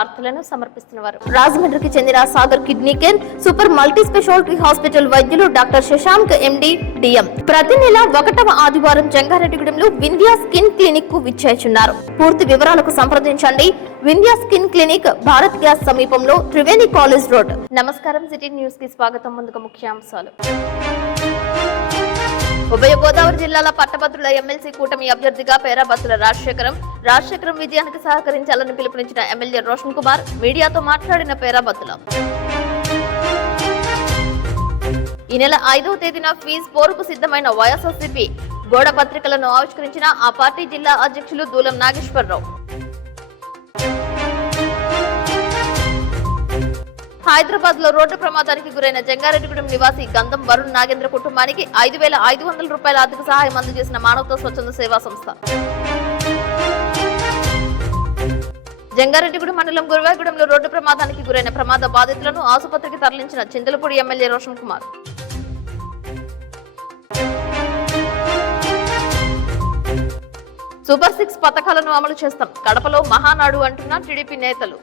వార్తలను సమర్పిస్తున్నవారు రాజమండ్రికి చెందిన Sagar kidney care super multi speciality hospital వైద్యులు డాక్టర్ శశాంక్ ఎండి డిఎం ప్రతి నెల 1వ ఆదివారం జంగారెడ్డిగూడెంలో వింధ్యా స్కిన్ క్లినిక్ కు విచ్చేస్తున్నారు. పూర్తి వివరాలకు సంప్రదించండి. Vindhya skin clinic, Bharat gas సమీపంలో, త్రివేణి కాలేజ్ రోడ్. నమస్కారం, సిటీ న్యూస్ కి స్వాగతం. ముందుగా ముఖ్యాంశాలు. ఉభయ గోదావరి జిల్లాల పట్టభద్రుల ఎమ్మెల్సీ కూటమి అభ్యర్థిగా పేరాబత్తుల రాజశేఖరం విజయానికి సహకరించాలని పిలుపునిచ్చిన ఎమ్మెల్యే రోషన్ కుమార్ మీడియాతో మాట్లాడిన పేరాబత్తుల ఈ నెల 5వ తేదీన ఫీజు పోరుకు సిద్ధమైన వైఎస్ఆర్సీపీ గోడ పత్రికలను ఆవిష్కరించిన ఆ పార్టీ జిల్లా అధ్యక్షులు దూలం నాగేశ్వరరావు. హైదరాబాద్ లో రోడ్డు ప్రమాదానికి గురైన జంగారెడ్డిగూడెం నివాసి గంధం వరుణ్ నాగేంద్ర కుటుంబానికి 5,500 రూపాయల ఆర్థిక సహాయం అందజేసిన మానవతా స్వచ్ఛంద సేవా సంస్థ. జంగారెడ్డిగూడెం మండలం గురువాగూడెంలో రోడ్డు ప్రమాదానికి గురైన ప్రమాద బాధితులను ఆసుపత్రికి తరలించిన చింతలపూడి ఎమ్మెల్యే రోషన్ కుమార్. సూపర్ 6 పథకాలను అమలు చేస్తాం, కడపలో మహానాడు అంటున్న టీడీపీ నేతలు.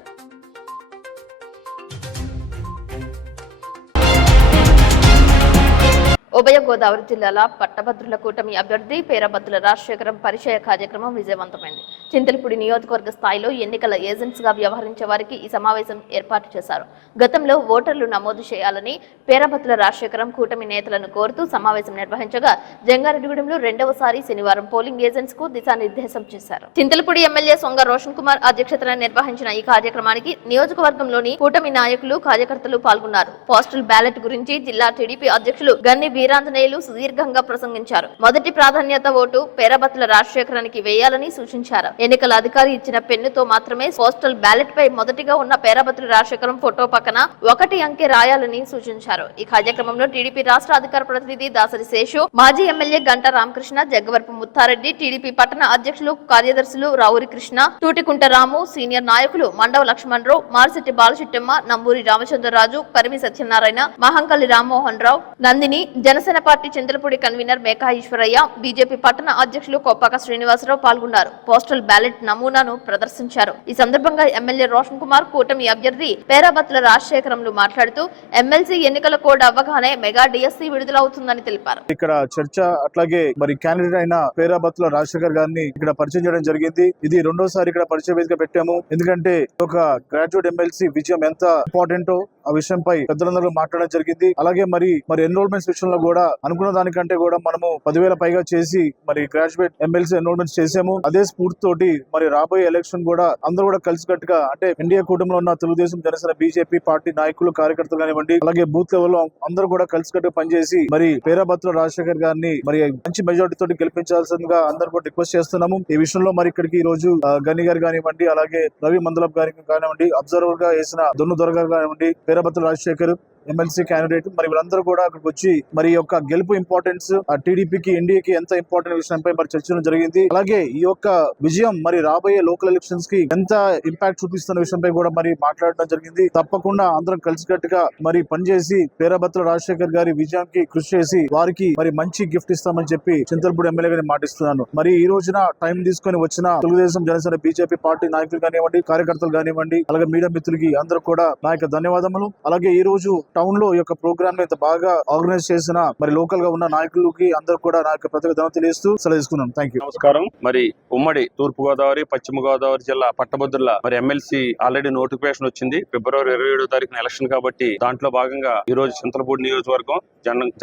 ఉభయ గోదావరి జిల్లాల పట్టభద్రుల కూటమి అభ్యర్థి పేరాబత్తుల రాజశేఖరం పరిచయ కార్యక్రమం విజయవంతమైంది. చింతలపూడి నియోజకవర్గ స్థాయిలో ఎన్నికల ఏజెంట్స్ గా వ్యవహరించే వారికి ఈ సమావేశం ఏర్పాటు చేశారు. గతంలో ఓటర్లు నమోదు చేయాలని పేరాబత్తుల రాజశేఖరం కూటమి నేతలను కోరుతూ సమావేశం నిర్వహించగా జంగారెడ్డిగూడెంలో రెండవసారి శనివారం పోలింగ్ ఏజెంట్స్ కు దిశానిర్దేశం చేశారు. చింతలపూడి ఎమ్మెల్యే సొంగ రోషన్ కుమార్ అధ్యక్షతన నిర్వహించిన ఈ కార్యక్రమానికి నియోజకవర్గంలోని కూటమి నాయకులు, కార్యకర్తలు పాల్గొన్నారు. పోస్టల్ బ్యాలెట్ గురించి జిల్లా టీడీపీ అధ్యక్షులు గన్ని వీరాంజనేయులు సుదీర్ఘంగా ప్రసంగించారు. మొదటి ప్రాధాన్యత ఓటు పేరాబత్తుల రాజశేఖరానికి వేయాలని సూచించారు. ఎన్నికల అధికారి ఇచ్చిన పెన్నుతో మాత్రమే పోస్టల్ బ్యాలెట్ పై మొదటిగా ఉన్న పేరాబత్తుల రాజశేఖరం ఫోటో పక్కన 1 అంకె రాయాలని సూచించారు. ఈ కార్యక్రమంలో టీడీపీ రాష్ట్ర అధికార ప్రతినిధి దాసరి శేషు, మాజీ ఎమ్మెల్యే గంటా రామకృష్ణ, జగ్గవరపు ముత్తారెడ్డి, టీడీపీ పట్టణ అధ్యక్షులు, కార్యదర్శులు రావురి కృష్ణ, తూటికుంట రాము, సీనియర్ నాయకులు Mandava Lakshmanarao, Marisetti Balachittamma, Namburi Ramachandraraju, Parimi Satyanarayana, Mahankalli Rammohan Rao, Nandini, Janasena party Chintalapudi convener Meka Eswaraiah, BJP పట్టణ అధ్యక్షులు కొప్పాక శ్రీనివాసరావు పాల్గొన్నారు. పోస్టల్ బ్యాలెట్ నమూనాను ప్రదర్శించారు. ఈ సందర్భంగా ఎమ్మెల్యే రోషన్ కుమార్ కూటమి అభ్యర్థి పేరాబత్తుల రాజశేఖరంలు మాట్లాడుతూ ఎమ్మెల్సీ ఎన్నికల కోడ్ అవ్వగానే మెగా డిఎస్సీ విడుదలవుతుందని తెలిపారు. ఇక్కడ చర్చ అట్లాగే మరి క్యాండిడేట్ అయిన పేరాబత్తుల రాజశేఖర్ గారిని ఇక్కడ పరిచయం చేయడం జరిగింది. ఇది రెండోసారి ఇక్కడ పరిచయ వేదిక పెట్టాము. ఎందుకంటే ఒక గ్రాడ్యుయేట్ ఎమ్మెల్సీ విజయం ఎంత ఇంపార్టెంటో ఆ విషయంపై పెద్దలందరూ మాట్లాడడం జరిగింది. అలాగే మరి ఎన్రోల్మెంట్స్ విషయంలో కూడా అనుకున్న దానికంటే కూడా మనము 10,000 పైగా చేసి మరి గ్రాడ్యుయేట్ ఎమ్మెల్సీ ఎన్రోల్మెంట్స్ చేసాము. అదే స్ఫూర్తితోటి మరి రాబోయే ఎలక్షన్ కూడా అందరూ కూడా కలిసికట్టుగా అంటే ఎన్డీఏ కూటమిలో ఉన్న తెలుగుదేశం, జనసేన, బీజేపీ పార్టీ నాయకులు, కార్యకర్తలు కానివ్వండి, అలాగే బూత్ లెవెల్లో అందరూ కూడా కలిసికట్టుగా పనిచేసి మరి పేరాబత్తుల రాజశేఖర్ గారిని మరి మంచి మెజారిటీ తోటి గెలిపించాల్సిందిగా అందరూ కూడా రిక్వెస్ట్ చేస్తున్నాము. ఈ విషయంలో మరి ఇక్కడికి ఈ రోజు గని గారు కానివ్వండి, అలాగే రవి మందలప్ గారికి కానివ్వండి, అబ్జర్వర్ గా వేసిన దొన్ను దొర గారు కానివ్వండి, పేరాబత్తుల రాజశేఖర్ ఎమ్మెల్సీ క్యాండిడేట్ మరి వీళ్ళందరూ కూడా అక్కడికి వచ్చి మరి యొక్క గెలుపు ఇంపార్టెన్స్ టీడీపీకి, ఎన్డీఏకి ఎంత ఇంపార్టెంట్ విషయంపై మరి చర్చలు జరిగింది. అలాగే ఈ యొక్క విజయం మరి రాబోయే లోకల్ ఎలక్షన్స్ కి ఎంత ఇంపాక్ట్ చూపిస్తున్న విషయంపై కూడా మరి మాట్లాడడం జరిగింది. తప్పకుండా అందరం కలిసికట్టుగా మరి పనిచేసి పేరాబత్తుల రాజశేఖర్ గారి విజయానికి కృషి చేసి వారికి మరి మంచి గిఫ్ట్ ఇస్తామని చెప్పి చింతలపూడి ఎమ్మెల్యే గారిని మాటిస్తున్నాను. మరి ఈ రోజున టైం తీసుకొని వచ్చిన తెలుగుదేశం, జనసేన, బీజేపీ పార్టీ నాయకులు కానివ్వండి, కార్యకర్తలు కానివ్వండి, అలాగే మీడియా మిత్రులకి అందరూ కూడా నా యొక్క ధన్యవాదములు. అలాగే ఈ రోజు టౌన్ లో ఈ యొక్క ప్రోగ్రామ్ ని ఇంత బాగా ఆర్గనైజ్ చేసిన మరి లోకల్ గా ఉన్న నాయకులకి అందరూ కూడా నా యొక్క ప్రత్యేక ధన్యవాదాలు తెలియజేస్తూ సెలవు తీసుకున్నాను. Thank you. నమస్కారం. మరి ఉమ్మడి తూర్పు గోదావరి, పశ్చిమ గోదావరి జిల్లా పట్టభద్రుల మరి ఎమ్మెల్సీ ఆల్రెడీ నోటిఫికేషన్ వచ్చింది. ఫిబ్రవరి 27వ తారీఖున ఎలక్షన్ కాబట్టి దాంట్లో భాగంగా ఈ రోజు చింతలపూడి నియోజకవర్గం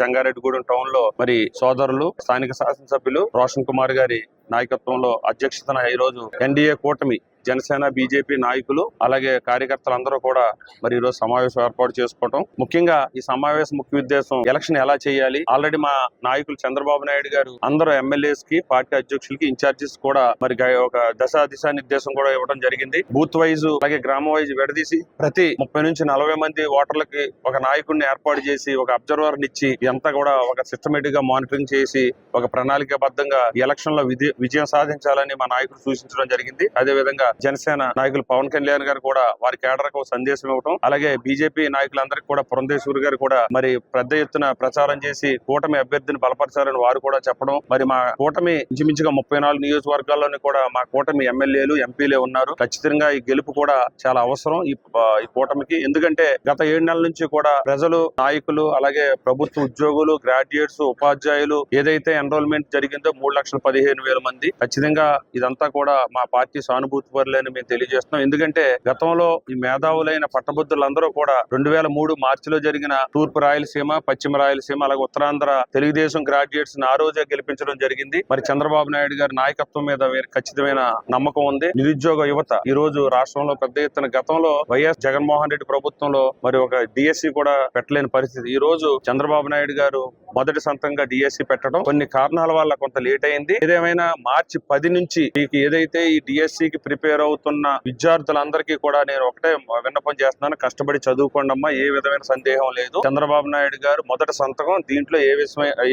జంగారెడ్డిగూడెం టౌన్ లో మరి సోదరులు, స్థానిక శాసనసభ్యులు రోషన్ కుమార్ గారి నాయకత్వంలో అధ్యక్షతన ఈ రోజు ఎన్డీఏ కూటమి, జనసేన, బీజేపీ నాయకులు అలాగే కార్యకర్తలు అందరూ కూడా మరి ఈ రోజు సమావేశం ఏర్పాటు చేసుకోవడం. ముఖ్యంగా ఈ సమావేశం ముఖ్య ఉద్దేశం ఎలక్షన్ ఎలా చేయాలి. ఆల్రెడీ మా నాయకులు చంద్రబాబు నాయుడు గారు అందరూ ఎమ్మెల్యేస్ కి, పార్టీ అధ్యక్షులకి, ఇన్ఛార్జెస్ కూడా మరి ఒక దిశా నిర్దేశం కూడా ఇవ్వడం జరిగింది. బూత్ వైజ్ అలాగే గ్రామ వైజ్ విడదీసి ప్రతి 30 నుంచి 40 మంది ఓటర్లకి ఒక నాయకుడిని ఏర్పాటు చేసి ఒక అబ్జర్వర్ ఇచ్చి ఇదంతా కూడా ఒక సిస్టమేటిక్ గా మానిటరింగ్ చేసి ఒక ప్రణాళికాబద్ధంగా ఈ ఎలక్షన్ లో విజయం సాధించాలని మా నాయకులు సూచించడం జరిగింది. అదేవిధంగా జనసేన నాయకులు పవన్ కళ్యాణ్ గారు కూడా వారి కేడర్కు సందేశం ఇవ్వడం, అలాగే బీజేపీ నాయకులందరికీ కూడా పురంధేశ్వరి గారు కూడా మరి పెద్ద ఎత్తున ప్రచారం చేసి కూటమి అభ్యర్థిని బలపరచాలని వారు కూడా చెప్పడం, మరి మా కూటమి ఇంచుమించుగా 34 నియోజకవర్గాల్లోని కూడా మా కూటమి ఎమ్మెల్యేలు ఎంపీలే ఉన్నారు. ఖచ్చితంగా ఈ గెలుపు కూడా చాలా అవసరం ఈ కూటమికి. ఎందుకంటే గత 7 నెలల నుంచి కూడా ప్రజలు, నాయకులు, అలాగే ప్రభుత్వ ఉద్యోగులు, గ్రాడ్యుయేట్స్, ఉపాధ్యాయులు ఏదైతే ఎన్రోల్మెంట్ జరిగిందో 3,15,000 మంది, ఖచ్చితంగా ఇదంతా కూడా మా పార్టీ సానుభూతి పరులని మేము తెలియజేస్తున్నాం. ఎందుకంటే గతంలో ఈ మేధావులైన పట్టభద్రులందరూ కూడా 2003 మార్చిలో జరిగిన తూర్పు రాయలసీమ, పశ్చిమ రాయలసీమ, అలాగే ఉత్తరాంధ్ర తెలుగుదేశం గ్రాడ్యుయేట్స్ ఆ రోజే గెలిపించడం జరిగింది. మరి చంద్రబాబు నాయుడు గారి నాయకత్వం మీద ఖచ్చితమైన నమ్మకం ఉంది. నిరుద్యోగ యువత ఈ రోజు రాష్ట్రంలో పెద్ద ఎత్తున, గతంలో వైఎస్ జగన్మోహన్ రెడ్డి ప్రభుత్వంలో మరి ఒక డిఎస్సి కూడా పెట్టలేని పరిస్థితి. ఈ రోజు చంద్రబాబు నాయుడు గారు మొదటి సొంతంగా డిఎస్సి పెట్టడం కొన్ని కారణాల వల్ల కొంత లేట్ అయింది. ఏదేమైనా మార్చి 10 నుంచి మీకు ఏదైతే ఈ డిఎస్సి కి ప్రిపేర్ అవుతున్న విద్యార్థులందరికీ కూడా నేను ఒకటే విన్నపం చేస్తున్నాను, కష్టపడి చదువుకోండమ్మా, ఏ విధమైన సందేహం లేదు. చంద్రబాబు నాయుడు గారు మొదటి సంతకం, దీంట్లో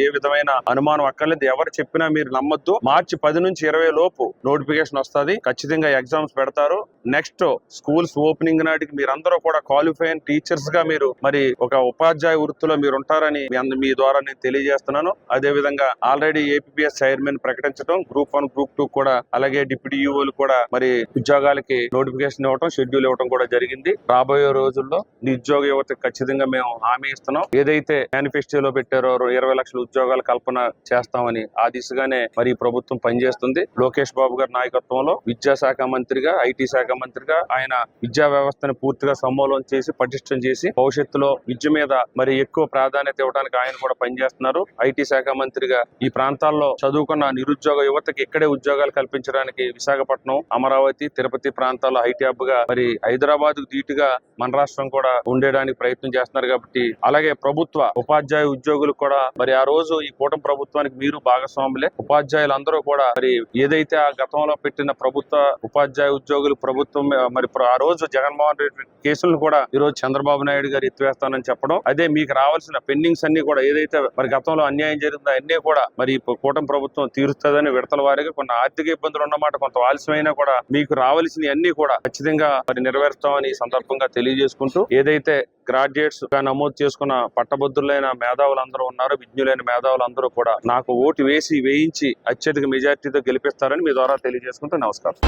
ఏ విధమైన అనుమానం అక్కర్లేదు. ఎవరు చెప్పినా మీరు నమ్మొద్దు. మార్చి 10 నుంచి 20 లోపు నోటిఫికేషన్ వస్తుంది. ఖచ్చితంగా ఎగ్జామ్స్ పెడతారు. నెక్స్ట్ స్కూల్స్ ఓపెనింగ్ నాటికి మీరందరూ కూడా క్వాలిఫైన్ టీచర్స్ గా మీరు మరి ఒక ఉపాధ్యాయ వృత్తిలో మీరు ఉంటారని మీ ద్వారా నేను తెలియజేస్తున్నాను. అదే విధంగా ఆల్రెడీ ఏపీఎస్ చైర్మన్ ప్రకటించడం, గ్రూప్ 1, గ్రూప్ 2 కూడా, అలాగే డిప్యూటీ యూఓలు కూడా మరి ఉద్యోగాలకి నోటిఫికేషన్ ఇవ్వడం, షెడ్యూల్ ఇవ్వడం కూడా జరిగింది. రాబోయే రోజుల్లో నిరుద్యోగ యువతకు ఖచ్చితంగా మేము హామీ ఇస్తున్నాం. ఏదైతే మేనిఫెస్టోలో పెట్టారో 20 లక్షల ఉద్యోగాల కల్పన చేస్తామని, ఆ దిశగానే మరి ప్రభుత్వం పనిచేస్తుంది. లోకేష్ బాబు గారి నాయకత్వంలో విద్యాశాఖ మంత్రిగా, ఐటీ శాఖ మంత్రిగా ఆయన విద్యా వ్యవస్థను పూర్తిగా సమూలం చేసి, పటిష్టం చేసి, భవిష్యత్తులో విద్య మీద మరి ఎక్కువ ప్రాధాన్యత ఇవ్వడానికి ఆయన కూడా పనిచేస్తున్నారు. ఐటీ శాఖ మంత్రిగా ఈ ప్రాంతాల్లో చదువుకున్న నిరుద్యోగ యువతకి ఇక్కడే ఉద్యోగాలు కల్పించడానికి విశాఖపట్నం, అమరావతి, తిరుపతి ప్రాంతాల్లో ఐటీ హబ్ గా, మరి హైదరాబాద్ కు ధీటుగా మన రాష్ట్రం కూడా ఉండేడానికి ప్రయత్నం చేస్తున్నారు. కాబట్టి అలాగే ప్రభుత్వ ఉపాధ్యాయ ఉద్యోగులు కూడా మరి ఆ రోజు ఈ కూటమి ప్రభుత్వానికి మీరు భాగస్వాములే. ఉపాధ్యాయులందరూ కూడా మరి ఏదైతే ఆ గతంలో పెట్టిన ప్రభుత్వ ఉపాధ్యాయ ఉద్యోగులు ప్రభుత్వం మరి ఆ రోజు జగన్మోహన్ రెడ్డి కేసులను కూడా ఈ రోజు చంద్రబాబు నాయుడు గారు ఎత్తివేస్తానని చెప్పడం, అదే మీకు రావాల్సిన పెండింగ్స్ అన్ని కూడా ఏదైతే మరి గతంలో అన్యాయం జరిగిందో అన్ని కూడా మరి కూటమి ప్రభుత్వం తీరుస్తుందని విడతల వారీగా కొన్ని ఆర్థిక ఇబ్బందులు ఉన్నమాట, కొంత ఆలస్యమైనా కూడా మీకు రావాల్సిన అన్ని కూడా ఖచ్చితంగా మరి నెరవేరుస్తామని ఈ సందర్భంగా తెలియజేసుకుంటూ, ఏదైతే గ్రాడ్యుయేట్స్ గా నమోదు చేసుకున్న పట్టభద్రులైన మేధావులందరూ ఉన్నారు, విజ్ఞులైన మేధావులందరూ కూడా నాకు ఓటు వేయించి అత్యధిక మెజార్టీతో గెలిపిస్తారని మీ ద్వారా తెలియజేసుకుంటూ నమస్కారం.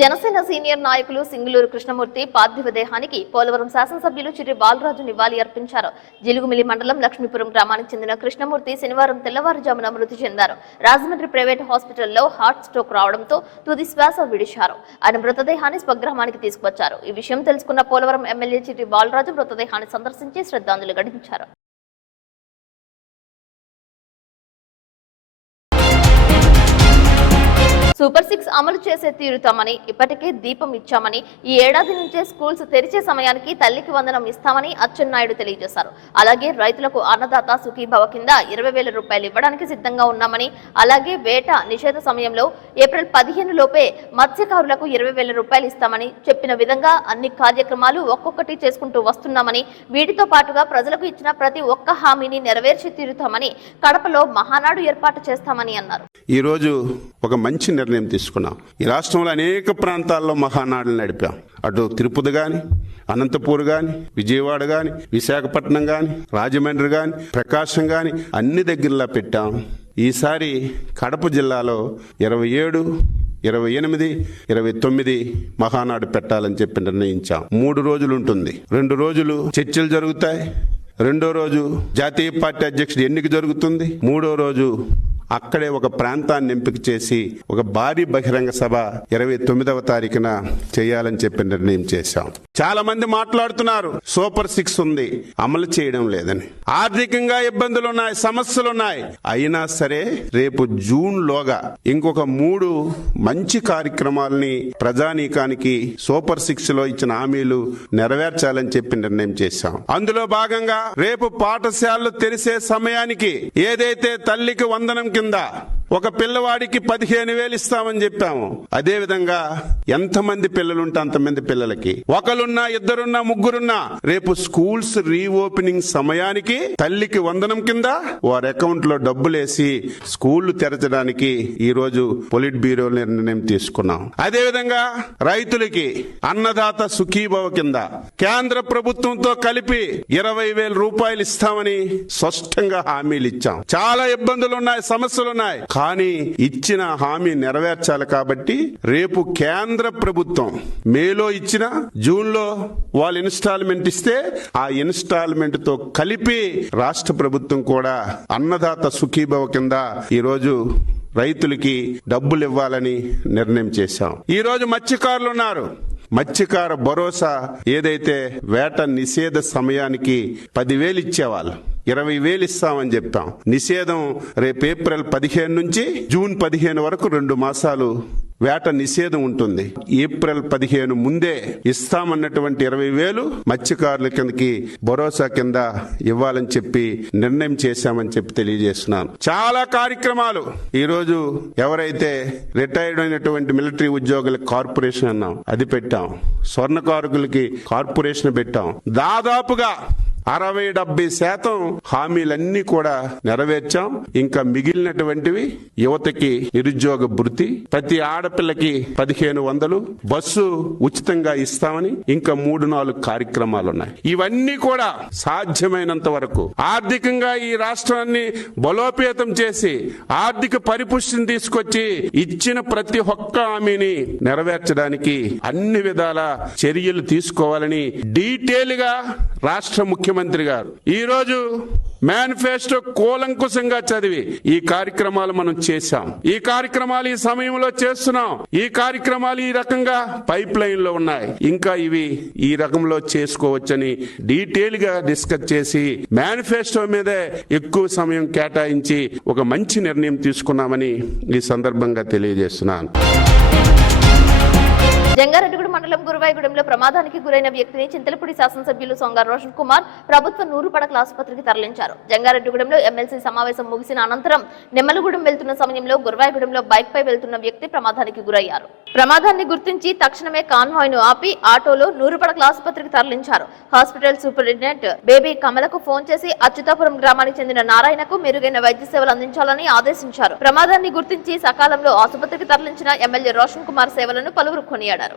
జనసేన సీనియర్ నాయకులు సింగులూరు కృష్ణమూర్తి పార్థివ దేహానికి పోలవరం శాసనసభ్యులు చిర్రి బాలరాజు నివాళి అర్పించారు. జిలుగుమిల్లి మండలం లక్ష్మీపురం గ్రామానికి చెందిన కృష్ణమూర్తి శనివారం తెల్లవారుజామున మృతి చెందారు. రాజమండ్రి ప్రైవేట్ హాస్పిటల్లో హార్ట్ స్ట్రోక్ రావడంతో తుది శ్వాస విడిచారు. ఆయన మృతదేహాన్ని స్వగ్రామానికి తీసుకువచ్చారు. ఈ విషయం తెలుసుకున్న పోలవరం ఎమ్మెల్యే చిర్రి బాలరాజు మృతదేహాన్ని సందర్శించి శ్రద్ధాంజలి ఘటించారు. సూపర్ 6 అమలు చేసే తీరుతామని, ఇప్పటికే దీపం ఇచ్చామని, ఈ ఏడాది నుంచే స్కూల్స్ తెరిచే సమయానికి తల్లికి వందనం ఇస్తామని అచ్చెన్నాయుడు తెలియజేశారు. అలాగే రైతులకు అన్నదాత సుఖీభవ కింద 20,000 రూపాయలు ఇవ్వడానికి సిద్ధంగా ఉన్నామని, అలాగే వేట నిషేధ సమయంలో ఏప్రిల్ 15 లోపే మత్స్యకారులకు 20,000 రూపాయలు ఇస్తామని చెప్పిన విధంగా అన్ని కార్యక్రమాలు ఒక్కొక్కటి చేసుకుంటూ వస్తున్నామని, వీటితో పాటుగా ప్రజలకు ఇచ్చిన ప్రతి ఒక్క హామీని నెరవేర్చి తీరుతామని, కడపలో మహానాడు ఏర్పాటు చేస్తామని అన్నారు. ఈ రోజు ఒక మంచి నిర్ణయం తీసుకున్నాం. ఈ రాష్ట్రంలో అనేక ప్రాంతాల్లో మహానాడులు నడిపాం. అటు తిరుపతి గాని, అనంతపూర్ గాని, విజయవాడ గాని, విశాఖపట్నం గాని, రాజమండ్రి గాని, ప్రకాశం గాని అన్ని దగ్గరలా పెట్టాం. ఈసారి కడప జిల్లాలో 27, 28, 29 మహానాడు పెట్టాలని చెప్పి నిర్ణయించాం. 3 రోజులు ఉంటుంది. 2 రోజులు చర్చలు జరుగుతాయి. 2వ రోజు జాతీయ పార్టీ అధ్యక్షుడు ఎన్నిక జరుగుతుంది. 3వ రోజు అక్కడే ఒక ప్రాంతాన్ని ఎంపిక చేసి ఒక భారీ బహిరంగ సభ 29వ తారీఖున చేయాలని చెప్పి నిర్ణయం చేశాం. చాలా మంది మాట్లాడుతున్నారు సూపర్ 6 ఉంది, అమలు చేయడం లేదని. ఆర్థికంగా ఇబ్బందులున్నాయి, సమస్యలున్నాయి. అయినా సరే రేపు జూన్ లోగా ఇంకొక 3 మంచి కార్యక్రమాలని ప్రజానీకానికి సూపర్ 6 లో ఇచ్చిన హామీలు నెరవేర్చాలని చెప్పి నిర్ణయం చేశాం. అందులో భాగంగా రేపు పాఠశాలలు తెరిసే సమయానికి ఏదైతే తల్లికి వందనం కింద ఒక పిల్లవాడికి 15,000 ఇస్తామని చెప్పాము. అదే విధంగా ఎంతమంది పిల్లలుంటే అంతమంది పిల్లలకి, ఒకరున్నా ఇద్దరున్నా ముగ్గురున్నా రేపు స్కూల్స్ రీఓపెనింగ్ సమయానికి తల్లికి వందనం కింద వారి అకౌంట్ లో డబ్బులేసి స్కూళ్లు తెరచడానికి ఈ రోజు పొలిట్ బ్యూరో నిర్ణయం తీసుకున్నాం. అదే విధంగా రైతులకి అన్నదాత సుఖీభవ కింద కేంద్ర ప్రభుత్వంతో కలిపి 20,000 రూపాయలు ఇస్తామని స్పష్టంగా హామీలు ఇచ్చాం. చాలా ఇబ్బందులున్నాయి, సమస్యలున్నాయి, కానీ ఇచ్చిన హామీ నెరవేర్చాలి. కాబట్టి రేపు కేంద్ర ప్రభుత్వం మేలో ఇచ్చిన జూన్లో వాళ్ళు ఇన్స్టాల్మెంట్ ఇస్తే ఆ ఇన్స్టాల్మెంట్ తో కలిపి రాష్ట్ర ప్రభుత్వం కూడా అన్నదాత సుఖీభవ కింద ఈరోజు రైతులకి డబ్బులు ఇవ్వాలని నిర్ణయం చేశాం. ఈ రోజు మత్స్యకారులు ఉన్నారు. మత్స్యకార భరోసా ఏదైతే వేట నిషేధ సమయానికి 10,000 ఇచ్చేవాళ్ళు 20,000 ఇస్తామని చెప్పాం. నిషేధం రేపు ఏప్రిల్ 15 నుంచి జూన్ 15 వరకు 2 మాసాలు వేట నిషేధం ఉంటుంది. ఏప్రిల్ 15 ముందే ఇస్తామన్నటువంటి 20,000 మత్స్యకారుల కిందకి భరోసా కింద ఇవ్వాలని చెప్పి నిర్ణయం చేశామని చెప్పి తెలియజేస్తున్నాను. చాలా కార్యక్రమాలు ఈరోజు ఎవరైతే రిటైర్డ్ అయినటువంటి మిలిటరీ ఉద్యోగుల కార్పొరేషన్ అన్నాం, అది పెట్టాం. స్వర్ణకారుకులకి కార్పొరేషన్ పెట్టాం. దాదాపుగా 60-70% హామీలన్నీ కూడా నెరవేర్చాం. ఇంకా మిగిలినటువంటివి యువతకి నిరుద్యోగ భృతి, ప్రతి ఆడపిల్లకి 1,500, బస్సు ఉచితంగా ఇస్తామని ఇంకా 3-4 కార్యక్రమాలు ఉన్నాయి. ఇవన్నీ కూడా సాధ్యమైనంత వరకు ఆర్థికంగా ఈ రాష్ట్రాన్ని బలోపేతం చేసి ఆర్థిక పరిపుష్టిని తీసుకొచ్చి ఇచ్చిన ప్రతి ఒక్క హామీని నెరవేర్చడానికి అన్ని విధాల చర్యలు తీసుకోవాలని డీటెయిల్ గా రాష్ట్ర ముఖ్యమంత్రి గారు ఈరోజు మేనిఫెస్టో కూలంకుశంగా చదివి ఈ కార్యక్రమాలు మనం చేశాం. ఈ కార్యక్రమాలు ఈ సమయంలో చేస్తున్నాం. ఈ కార్యక్రమాలు ఈ రకంగా పైప్ లైన్ లో ఉన్నాయి. ఇంకా ఇవి ఈ రకంలో చేసుకోవచ్చని డీటెయిల్ గా డిస్కస్ చేసి మేనిఫెస్టో మీదే ఎక్కువ సమయం కేటాయించి ఒక మంచి నిర్ణయం తీసుకున్నామని ఈ సందర్భంగా తెలియజేస్తున్నాను. జంగారెడ్డిగూడెం మండలం గురువాయిగూడెంలో ప్రమాదానికి గురైన వ్యక్తిని చింతలపూడి శాసనసభ్యులు సొంగ రోషన్ కుమార్ ప్రభుత్వ 100 పడకల ఆసుపత్రికి తరలించారు. జంగారెడ్డిగూడెంలో ఎమ్మెల్సీ సమావేశం ముగిసిన అనంతరం నెమ్మలగూడెం వెళ్తున్న సమయంలో గురువాయిగూడెంలో బైక్ పై వెళ్తున్న వ్యక్తి ప్రమాదానికి గురయ్యారు. ప్రమాదాన్ని గుర్తించి తక్షణమే కాన్వాయ్ ను ఆపి ఆటోలో 100 పడకల ఆసుపత్రికి తరలించారు. హాస్పిటల్ సూపరింటెండెంట్ బేబీ కమలకు ఫోన్ చేసి అచ్యుతాపురం గ్రామానికి చెందిన నారాయణకు మెరుగైన వైద్య సేవలు అందించాలని ఆదేశించారు. ప్రమాదాన్ని గుర్తించి సకాలంలో ఆసుపత్రికి తరలించిన ఎమ్మెల్యే రోషన్ కుమార్ సేవలను పలువురు కొనియాడారు.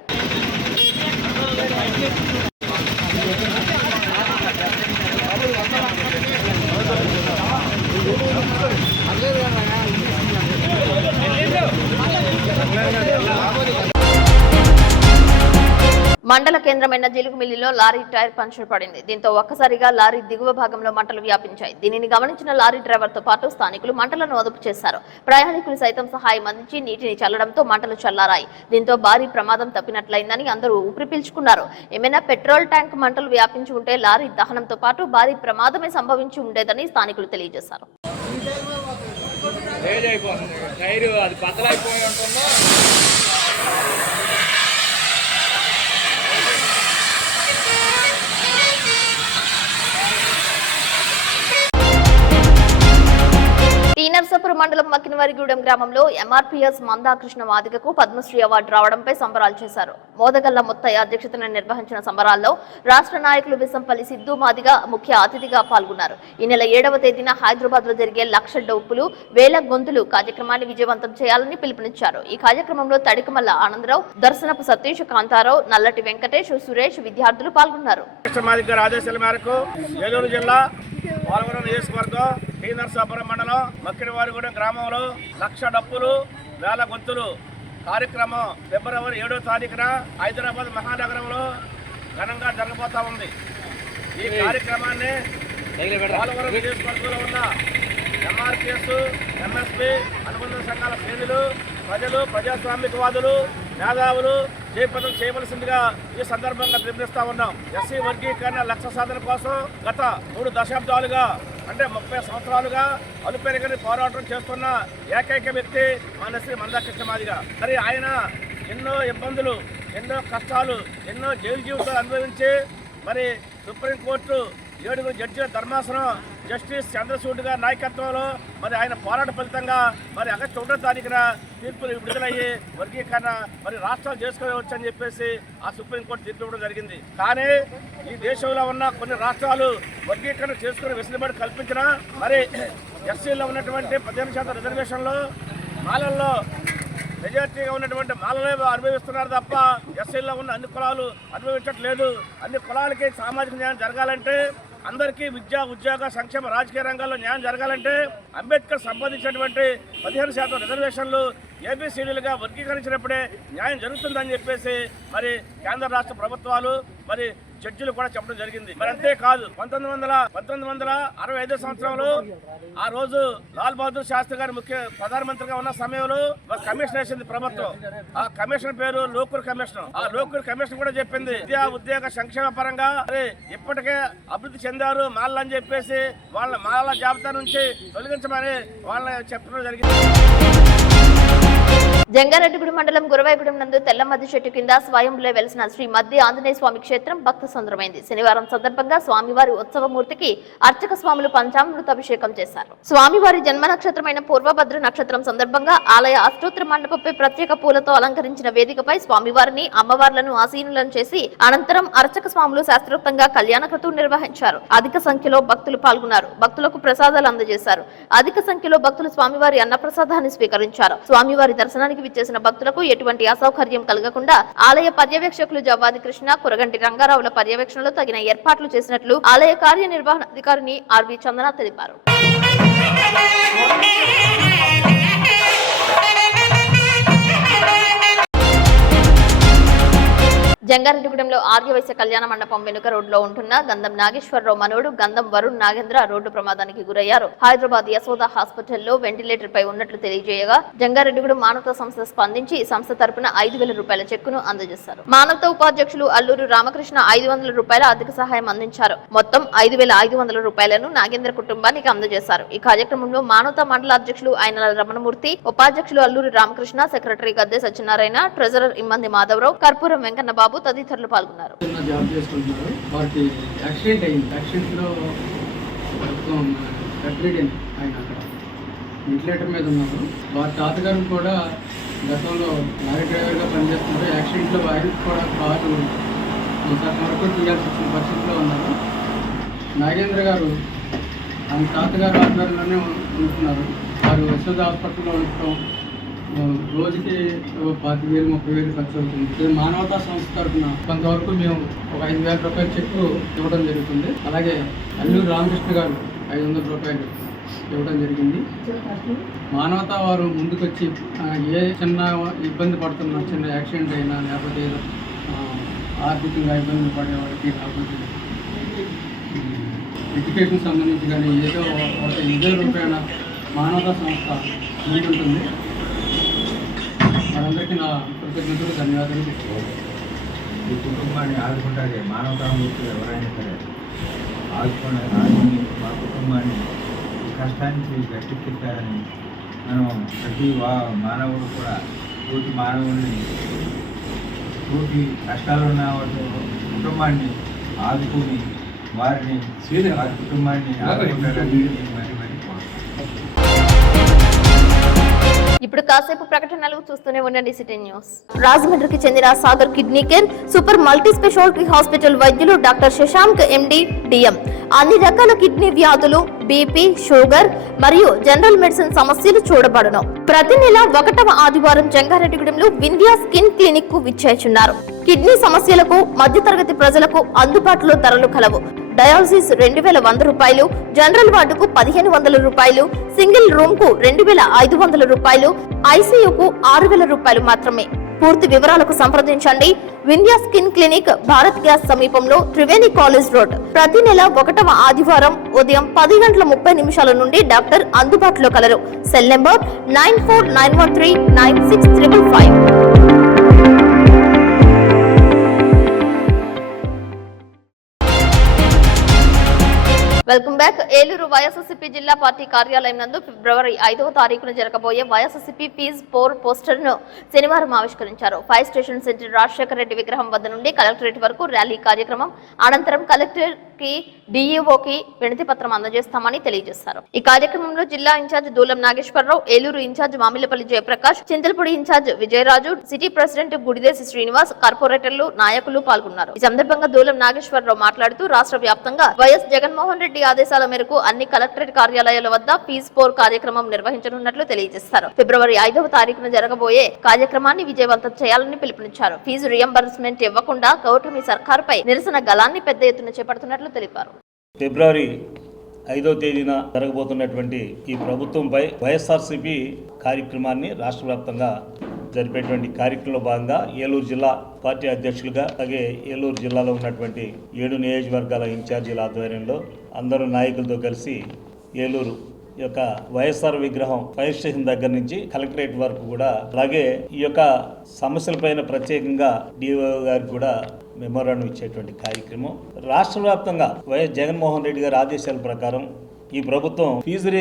మండల కేంద్రమైన జిలుగుమిల్లిలో లారీ టైర్ పంచర్ పడింది. దీంతో ఒక్కసారిగా లారీ దిగువ భాగంలో మంటలు వ్యాపించాయి. దీనిని గమనించిన లారీ డ్రైవర్ తో పాటు స్థానికులు మంటలను అదుపు చేశారు. ప్రయాణికులు సైతం సహాయం అందించి నీటిని చల్లడంతో మంటలు చల్లారాయి. దీంతో భారీ ప్రమాదం తప్పినట్లయిందని అందరూ ఊపిరి పీల్చుకున్నారు. ఏమైనా పెట్రోల్ ట్యాంక్ మంటలు వ్యాపించి ఉంటే లారీ దహనంతో పాటు భారీ ప్రమాదమే సంభవించి ఉండేదని స్థానికులు తెలియజేశారు. నర్సాపురం మండలం మకినవారిగూడెం గ్రామంలో ఎంఆర్పీఎస్ మందాకృష్ణ మాదిగకు పద్మశ్రీ అవార్డు రావడంపై సంబరాలు చేశారు. మోదగల్ల ముత్తయ్య అధ్యక్షతన నిర్వహించిన సంబరాల్లో రాష్ట్ర నాయకులు విసంపల్లి సిద్ధు మాదిగ ముఖ్య అతిథిగా పాల్గొన్నారు. ఈ నెల 7వ తేదీన హైదరాబాద్ లో జరిగే 1,00,000 డప్పులు 1000 గొంతులు కార్యక్రమాన్ని విజయవంతం చేయాలని పిలుపునిచ్చారు. ఈ కార్యక్రమంలో తడికమల్ల ఆనందరావు, దర్శనపు సతీష్, కాంతారావు, నల్లటి వెంకటేష్, సురేష్ విద్యార్థులు పాల్గొన్నారు. పోలవరం నియోజకవర్గం టీ నరసాపురం మండలం మక్కినవారిగూడెం గ్రామంలో 1,00,000 డప్పులు 1000 గొంతులు కార్యక్రమం ఫిబ్రవరి 7వ తారీఖున హైదరాబాద్ మహానగరంలో ఘనంగా జరగబోతా ఉంది. ఈ కార్యక్రమాన్ని పోలవరం నియోజకవర్గంలో ఉన్న ఎంఆర్పిఎస్, ఎంఎస్పి అనుబంధ సంఘాల శ్రేణులు, ప్రజలు, ప్రజాస్వామికవాదులు, మేధావులు జయప్రదం చేయవలసిందిగా ఈ సందర్భంగా పిలుపునిస్తా ఉన్నాం. ఎస్సీ వర్గీకరణ లక్ష్య సాధన కోసం గత 3 దశాబ్దాలుగా అంటే 30 సంవత్సరాలుగా అలుపెరగని పోరాటం చేస్తున్న ఏకైక వ్యక్తి మన శ్రీ మందాకృష్ణ మాదిగ. మరి ఆయన ఎన్నో ఇబ్బందులు, ఎన్నో కష్టాలు, ఎన్నో జైలు జీవితాలు అనుభవించి మరి సుప్రీంకోర్టు 7 జడ్జిల ధర్మాసనం జస్టిస్ చంద్రచూడ్ గారి నాయకత్వంలో మరి ఆయన పోరాట ఫలితంగా మరి ఆగస్టు 1వ తారీఖున తీర్పులు విడుదలయ్యి వర్గీకరణ మరి రాష్ట్రాలు చేసుకోవచ్చు అని చెప్పేసి ఆ సుప్రీంకోర్టు తీర్పు ఇవ్వడం జరిగింది. కానీ ఈ దేశంలో ఉన్న కొన్ని రాష్ట్రాలు వర్గీకరణ చేసుకునే వెసులుబాటు కల్పించినా మరి ఎస్సీలో ఉన్నటువంటి 15% రిజర్వేషన్లో మాలల్లో మెజార్టీగా ఉన్నటువంటి మాలలే అనుభవిస్తున్నారు తప్ప ఎస్సీలో ఉన్న అన్ని కులాలు అనుభవించట్లేదు. అన్ని కులాలకి సామాజిక న్యాయం జరగాలంటే, అందరికీ విద్యా ఉద్యోగ సంక్షేమ రాజకీయ రంగాల్లో న్యాయం జరగాలంటే అంబేద్కర్ సంపాదించినటువంటి 15% రిజర్వేషన్లు ఏబీసీడీలుగా వర్గీకరించినప్పుడే న్యాయం జరుగుతుందని చెప్పేసి మరి కేంద్ర రాష్ట్ర ప్రభుత్వాలు మరి జడ్జిలు కూడా చెప్పడం జరిగింది. మరి అంతేకాదు 1965 సంవత్సరంలో ఆ రోజు లాల్ బహదూర్ శాస్త్రి గారు ప్రధానమంత్రిగా ఉన్న సమయంలో ఒక కమిషన్ వేసింది ప్రభుత్వం. ఆ కమిషన్ పేరు లోకూర్ కమిషన్. ఆ లోకూర్ కమిషన్ కూడా చెప్పింది విద్యా ఉద్యోగ సంక్షేమ పరంగా ఇప్పటికే అభివృద్ధి చెందారు మాలలు అని చెప్పేసి వాళ్ళ మాలల జాబితా నుంచి తొలగించమని వాళ్ళని చెప్పడం జరిగింది. జంగారెడ్డిగూడెం మండలం గురవాయిగూడెం నందు తెల్లమద్ది చెట్టు కింద స్వయంలో వెలిసిన శ్రీ మద్ది ఆంజనేయ స్వామి క్షేత్రం భక్త సంద్రమైంది. శనివారం సందర్భంగా స్వామివారి ఉత్సవమూర్తికి అర్చక స్వాములు పంచామృత అభిషేకం చేశారు. స్వామివారి జన్మ నక్షత్రమైన పూర్వభద్ర నక్షత్రం సందర్భంగా ఆలయ అష్టోత్తర మండపంపై ప్రత్యేక పూలతో అలంకరించిన వేదికపై స్వామివారిని అమ్మవార్లను ఆసీనులను చేసి అనంతరం అర్చక స్వాములు శాస్త్రోక్తంగా కళ్యాణ క్రతువు నిర్వహించారు. అధిక సంఖ్యలో భక్తులు పాల్గొన్నారు. భక్తులకు ప్రసాదాలు అందజేశారు. అధిక సంఖ్యలో భక్తులు స్వామివారి అన్నప్రసాదాన్ని స్వీకరించారు. స్వామివారి దర్శనానికి విచ్చేసిన భక్తులకు ఎటువంటి అసౌకర్యం కలగకుండా ఆలయ పర్యవేక్షకులు జవ్వాది కృష్ణ, కురగంటి రంగారావుల పర్యవేక్షణలో తగిన ఏర్పాట్లు చేసినట్లు ఆలయ కార్యనిర్వహణాధికారిని ఆర్వి చందన తెలిపారు. జంగారెడ్డిగూడెంలో ఆర్యవైశ్య కళ్యాణ మండపం వెనుక రోడ్లో ఉంటున్న గంధం నాగేశ్వరరావు మనోడు గంధం వరుణ్ నాగేంద్ర రోడ్డు ప్రమాదానికి గురయ్యారు. హైదరాబాద్ యశోద హాస్పిటల్లో వెంటిలేటర్ పై ఉన్నట్లు తెలియజేయగా జంగారెడ్డిగూడెం మానవతా సంస్థ స్పందించి సంస్థ తరపున 5,000 రూపాయల చెక్కును అందజేశారు. మానవతా ఉపాధ్యక్షులు అల్లూరు రామకృష్ణ 500 రూపాయల ఆర్థిక సహాయం అందించారు. మొత్తం 5,500 రూపాయలను నాగేంద్ర కుటుంబానికి అందజేశారు. ఈ కార్యక్రమంలో మానవతా మండల అధ్యక్షులు ఆయన రమణమూర్తి, ఉపాధ్యక్షులు అల్లూరు రామకృష్ణ, సెక్రటరీ గద్దె సత్యనారాయణ, ట్రెజరర్ ఇమ్మంది మాధవరావు, కర్పూరం వెంకన్న బాబు తదితరులు పాల్గొన్నారు. జాబ్ చేసుకుంటున్నారు. వారికి యాక్సిడెంట్ అయింది. యాక్సిడెంట్లో ఆయన అక్కడ వెంటిలేటర్ మీద ఉన్నారు. వారి తాతగారు కూడా గతంలో లారీ డ్రైవర్గా పనిచేస్తున్నారు. యాక్సిడెంట్లో వారికి కూడా కారు వరకు తీయాల్సి వచ్చిన పరిస్థితిలో ఉన్నారు. నాగేంద్ర గారు ఆయన తాతగారు ఆధ్వర్యంలోనే ఉంటున్నారు. వారు యశోద హాస్పిటల్లో ఉండటం రోజుకి 25,000 30,000 ఖర్చు అవుతుంది. మానవతా సంస్థ తరఫున కొంతవరకు మేము ఒక 5,000 రూపాయల చెక్కు ఇవ్వడం జరుగుతుంది. అలాగే అల్లూరు రామకృష్ణ గారు 500 రూపాయలు ఇవ్వడం జరిగింది. మానవతా వారు ముందుకొచ్చి ఏ చిన్న ఇబ్బంది పడుతున్నా, చిన్న యాక్సిడెంట్ అయినా లేకపోతే ఆర్థికంగా ఇబ్బంది పడే వారికి, లేకపోతే ఎడ్యుకేషన్ సంబంధించి కానీ ఏదో ఒక 20,000 రూపాయల మానవతా సంస్థ ముందుంటుంది. వారందరికీ నా కృతజ్ఞతలు, ధన్యవాదాలు చెప్పుకోవాలి. ఈ కుటుంబాన్ని ఆదుకుంటారు. మానవతా మూర్తులు ఎవరైనా సరే ఆదుకుని మా కుటుంబాన్ని ఈ కష్టానికి గట్టెక్కిస్తారని మనం ప్రతి మానవుడు కూడా తోటి మానవుడిని తోటి కష్టాలు ఉన్న కుటుంబాన్ని ఆదుకుని వారిని కుటుంబాన్ని ఆదుకుంటారని మరి ఇప్పుడు కాసేపు ప్రకటనలు చూస్తూనే ఉండండి సిటీ న్యూస్. రాజమండ్రికి చెందిన Sagar kidney care super multi speciality hospital వైద్యులు డాక్టర్ శశాంక్ ఎండి డిఎం అన్ని రకాల కిడ్నీ వ్యాధులు, బీపీ, షుగర్ మరియు జనరల్ మెడిసిన్ సమస్యలు చూడబడును. ప్రతి నెల 1వ ఆదివారం జంగారెడ్డిగూడెంలో వింధ్యా స్కిన్ క్లినిక్ కు విచ్చేస్తున్నారు. కిడ్నీ సమస్యలకు మధ్యతరగతి ప్రజలకు అందుబాటులో ధరలు కలవు. డయాలసిస్ 2,100 రూపాయలు, జనరల్ వార్డుకు 1,500 రూపాయలు, సింగిల్ రూమ్ కు 2,500 రూపాయలు, ఐసీయూకు 6,000 రూపాయలు మాత్రమే. పూర్తి వివరాలకు సంప్రదించండి. Vindhya skin clinic, Bharat gas సమీపంలో, త్రివేణి కాలేజ్ రోడ్. ప్రతి నెల 1వ ఆదివారం ఉదయం 10:30 నుండి డాక్టర్ అందుబాటులో colour. Cell number 9491396555. Welcome back. Eluru YSRCP జిల్లా పార్టీ కార్యాలయం నందు ఫిబ్రవరి 5వ తారీఖున జరగబోయే వైఎస్ఆర్సీపీ ఫీజ్ 4 పోస్టర్ ను శనివారం ఆవిష్కరించారు. Fire station centre Rajasekhara Reddy విగ్రహం వద్ద నుండి కలెక్టరేట్ వరకు ర్యాలీ కార్యక్రమం అనంతరం కలెక్టర్ కి డిఈఓకి వినతి పత్రం అందజేస్తామని తెలియజేశారు. ఈ కార్యక్రమంలో జిల్లా incharge Dulam Nageswararao, Eluru incharge Mamillapalli Jayaprakash, Chintalapudi incharge Vijayaraju, city president Gudideshi Srinivas, కార్పొరేటర్లు, నాయకులు పాల్గొన్నారు. ఈ సందర్భంగా దూలం నాగేశ్వరరావు మాట్లాడుతూ రాష్ట్ర వ్యాప్తంగా వైఎస్ జగన్మోహన్ రెడ్డి ఆదేశాల మేరకు అన్ని కలెక్టరేట్ కార్యాలయాల వద్ద ఫీజ్ పోర్ కార్యక్రమం నిర్వహించనున్నట్లు తెలియజేశారు. ఫిబ్రవరి 5వ తారీఖున జరగబోయే కార్యక్రమాన్ని విజయవంతం చేయాలని పిలుపునిచ్చారు. ఫీజు రియంబర్స్మెంట్ ఇవ్వకుండా కూటమి సర్కారుపై నిరసన గళాన్ని పెద్ద ఎత్తున చేపడుతున్నట్లు తెలిపారు. ఫిబ్రవరి 5వ తేదీన జరగబోతున్నటువంటి ఈ ప్రభుత్వంపై వైఎస్ఆర్సీపీ కార్యక్రమాన్ని రాష్ట్ర వ్యాప్తంగా జరిపేటువంటి కార్యక్రమంలో భాగంగా ఏలూరు జిల్లా పార్టీ అధ్యక్షులుగా, అలాగే ఏలూరు జిల్లాలో ఉన్నటువంటి 7 నియోజకవర్గాల ఇన్ఛార్జీల ఆధ్వర్యంలో అందరూ నాయకులతో కలిసి ఏలూరు యొక్క వైఎస్ఆర్ విగ్రహం ఫైర్ స్టేషన్ దగ్గర నుంచి కలెక్టరేట్ వరకు కూడా, అలాగే ఈ యొక్క సమస్యలపైన ప్రత్యేకంగా డిఓ గారికి కూడా మెమోరాండం ఇచ్చేటువంటి కార్యక్రమం. రాష్ట్ర వ్యాప్తంగా వైఎస్ జగన్మోహన్ రెడ్డి గారి ఆదేశాల ప్రకారం ఈ ప్రభుత్వం ఫీజు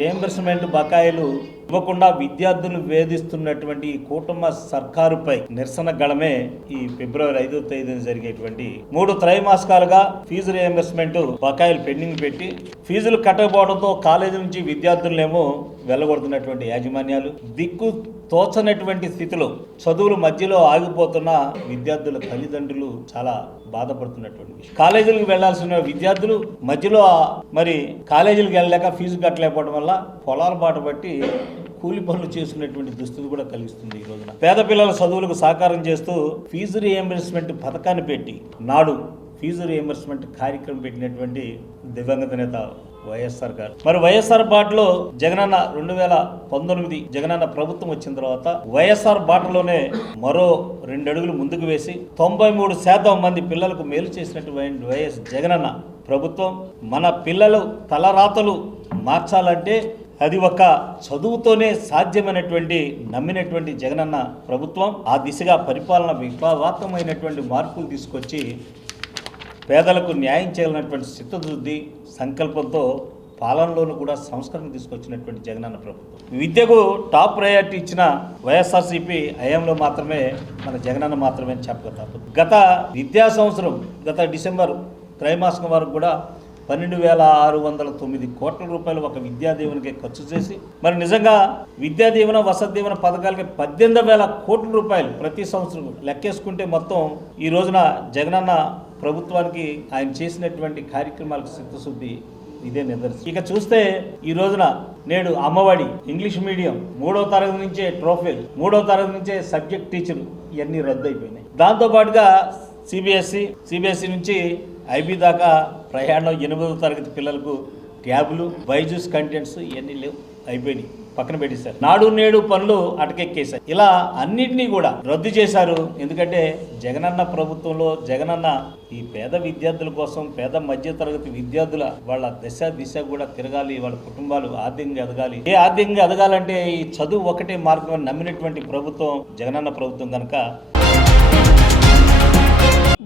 రియంబర్స్మెంట్ బకాయిలు ఇవ్వకుండా విద్యార్థులను వేధిస్తున్నటువంటి ఈ కూటమి సర్కారుపై నిరసన గళమే ఈ ఫిబ్రవరి 5వ తేదీన జరిగేటువంటి 3 త్రైమాసికాలుగా ఫీజు రియంబర్స్మెంట్ బకాయిలు పెండింగ్ పెట్టి ఫీజులు కట్టకపోవడంతో కాలేజీ నుంచి విద్యార్థులనేమో వెళ్ళగొడుతున్నటువంటి యాజమాన్యాలు, దిక్కు తోచనటువంటి స్థితిలో చదువులు మధ్యలో ఆగిపోతున్న విద్యార్థుల తల్లిదండ్రులు చాలా బాధపడుతున్నటువంటి విషయం. కాలేజీలకు వెళ్లాల్సిన విద్యార్థులు మధ్యలో మరి కాలేజీలకు వెళ్ళలేక ఫీజు కట్టలేకపోవడం వల్ల పొలాల బాట బట్టి కూలి పనులు చేసుకునేటువంటి దుస్థితి కూడా కలిగిస్తుంది. ఈ రోజున పేద పిల్లల చదువులకు సహకారం చేస్తూ ఫీజు రియంబర్స్మెంట్ పథకాన్ని పెట్టి నాడు ఫీజు రియంబర్స్మెంట్ కార్యక్రమం పెట్టినటువంటి దివంగత నేత వైఎస్ఆర్ గారు. మరి వైఎస్ఆర్ బాటలో జగనన్న 2019 జగనన్న ప్రభుత్వం వచ్చిన తర్వాత వైఎస్ఆర్ బాటలోనే మరో 2 అడుగులు ముందుకు వేసి 93% మంది పిల్లలకు మేలు చేసినటువంటి వైఎస్ జగనన్న ప్రభుత్వం మన పిల్లలు తలరాతలు మార్చాలంటే అది ఒక చదువుతోనే సాధ్యమైనటువంటి నమ్మినటువంటి జగనన్న ప్రభుత్వం ఆ దిశగా పరిపాలన విప్లవాత్మకమైనటువంటి మార్పులు తీసుకొచ్చి పేదలకు న్యాయం చేయాలన్నటువంటి చిత్తశుద్ధి సంకల్పంతో పాలనలోనూ కూడా సంస్కరణ తీసుకొచ్చినటువంటి జగనన్న ప్రభుత్వం. విద్యకు టాప్ ప్రయారిటీ ఇచ్చిన వైఎస్ఆర్సీపీ హయాంలో మాత్రమే మన జగనన్న మాత్రమే చెప్పక తప్పదు. గత విద్యా సంవత్సరం గత డిసెంబర్ త్రైమాసికం వరకు కూడా 12,609 కోట్ల రూపాయలు ఒక విద్యాదీవెనకి ఖర్చు చేసి మరి నిజంగా విద్యాదీవెన వసతి దీవెన పథకాలకి 18,000 కోట్ల రూపాయలు ప్రతి సంవత్సరం లెక్కేసుకుంటే మొత్తం ఈ రోజున జగనన్న ప్రభుత్వానికి ఆయన చేసినటువంటి కార్యక్రమాలకు చిత్తశుద్ధి ఇదే నిదర్శనం. ఇక చూస్తే ఈ రోజున నేడు అమ్మఒడి, ఇంగ్లీష్ మీడియం, 3వ తరగతి నుంచే ట్రోఫిల్, 3వ తరగతి నుంచే సబ్జెక్ట్ టీచర్ ఇవన్నీ రద్దు అయిపోయినాయి. దాంతోపాటుగా సిబిఎస్ఈ నుంచి ఐబీ దాకా ప్రయాణం 8వ తరగతి పిల్లలకు ట్యాబులు, బైజూస్ కంటెంట్స్ ఇవన్నీ లేవు, అయిపోయినాయి, పక్కన పెట్టేశారు. నాడు నేడు పనులు అటకెక్కేశారు. ఇలా అన్నిటినీ కూడా రద్దు చేశారు. ఎందుకంటే జగనన్న ప్రభుత్వంలో జగనన్న ఈ పేద విద్యార్థుల కోసం, పేద మధ్య తరగతి విద్యార్థుల వాళ్ళ దిశ కూడా తిరగాలి, వాళ్ళ కుటుంబాలు ఆర్థికంగా ఎదగాలి. ఆర్థికంగా ఎదగాలంటే ఈ చదువు ఒకటే మార్గం నమ్మినటువంటి ప్రభుత్వం జగనన్న ప్రభుత్వం కనుక.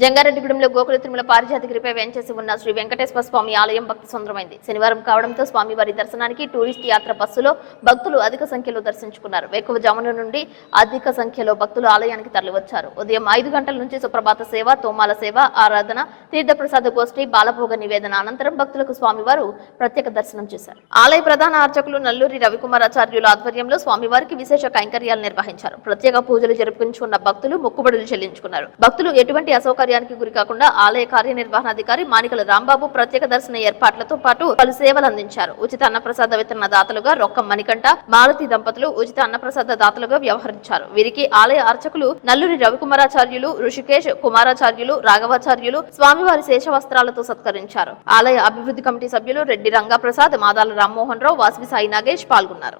జంగారెడ్డిగూడెంలో గోకుల తిరుమల పారిజాతగిరిపై వేంచేసి ఉన్న శ్రీ వెంకటేశ్వర స్వామి ఆలయం భక్తి సుందరమైంది. శనివారం కావడంతో స్వామివారి దర్శనానికి టూరిస్ట్ యాత్ర బస్సులో భక్తులు అధిక సంఖ్యలో దర్శించుకున్నారు. వేకువజామున నుండి అధిక సంఖ్యలో భక్తులు ఆలయానికి తరలివచ్చారు. ఉదయం 5 గంటల నుంచి సుప్రభాత సేవ, తోమాల సేవ, ఆరాధన, తీర్థప్రసాద గోష్ఠి, బాలభోగ నివేదన అనంతరం భక్తులకు స్వామివారు ప్రత్యేక దర్శనం చేశారు. ఆలయ ప్రధాన అర్చకులు నల్లూరి రవికుమారాచార్యుల ఆధ్వర్యంలో స్వామివారికి విశేష కైంకర్యాలు నిర్వహించారు. ప్రత్యేక పూజలు జరుపుకుంటున్న భక్తులు మొక్కుబడులు చెల్లించుకున్నారు. భక్తులు ఎటువంటి అసౌకర్యానికి గురి కాకుండా ఆలయ కార్యనిర్వహణాధికారి మానికల రాంబాబు ప్రత్యేక దర్శన ఏర్పాట్లతో పాటు పలు సేవలు అందించారు. ఉచిత అన్నప్రసాద వితరణ దాతలుగా రొక్కం మణికంఠ, మారుతి దంపతులు ఉచిత అన్నప్రసాద దాతలుగా వ్యవహరించారు. వీరికి ఆలయ అర్చకులు నల్లూరి రవికుమారాచార్యులు, ఋషికేశ్ కుమారాచార్యులు, రాఘవాచార్యులు స్వామివారి శేషవస్త్రాలతో సత్కరించారు. ఆలయ అభివృద్ధి కమిటీ సభ్యులు రెడ్డి రంగాప్రసాద్, మాదాల రామ్మోహన్ రావు, వాసవి సాయి నాగేష్ పాల్గొన్నారు.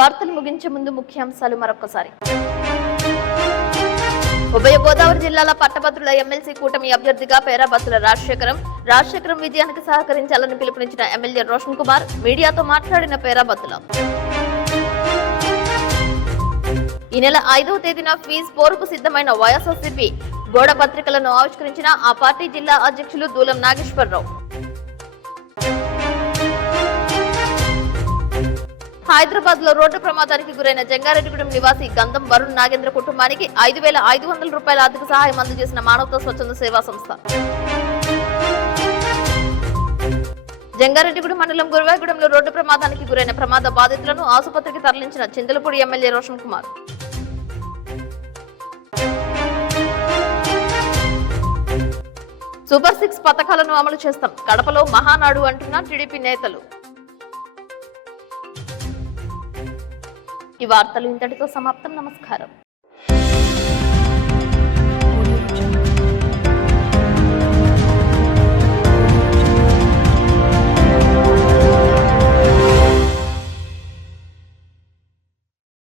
వార్తలు ముగించే ముందు ముఖ్యాంశాలు మరొకసారి. ఉభయ గోదావరి జిల్లాల పట్టభద్రుల ఎమ్మెల్సీ కూటమి అభ్యర్థిగా పేరాబత్తుల రాజశేఖరం విజయానికి సహకరించాలని పిలుపునిచ్చిన ఎమ్మెల్యే రోషన్ కుమార్ మీడియాతో మాట్లాడిన పేరాబత్తుల ఈ నెల 5వ తేదీన ఫీజు పోరుకు సిద్ధమైన వైఎస్ఆర్సీపీ గోడ పత్రికలను ఆవిష్కరించిన ఆ పార్టీ జిల్లా అధ్యక్షులు దూలం నాగేశ్వరరావు. హైదరాబాద్ లో రోడ్డు ప్రమాదానికి గురైన జంగారెడ్డిగూడెం నివాసి గంధం వరుణ్ నాగేంద్ర కుటుంబానికి 5,500 రూపాయల ఆర్థిక సహాయం అందజేసిన మానవతా స్వచ్ఛంద సేవా సంస్థ. జంగారెడ్డిగూడెం మండలం గురువాగూడెంలో రోడ్డు ప్రమాదానికి గురైన ప్రమాద బాధితులను ఆసుపత్రికి తరలించిన చింతలపూడి ఎమ్మెల్యే రోషన్ కుమార్. సూపర్ 6 పథకాలను అమలు చేస్తాం, కడపలో మహానాడు అంటున్న టీడీపీ నేతలు. ఈ వార్తలు ఇంతటితో సమాప్తం. నమస్కారం.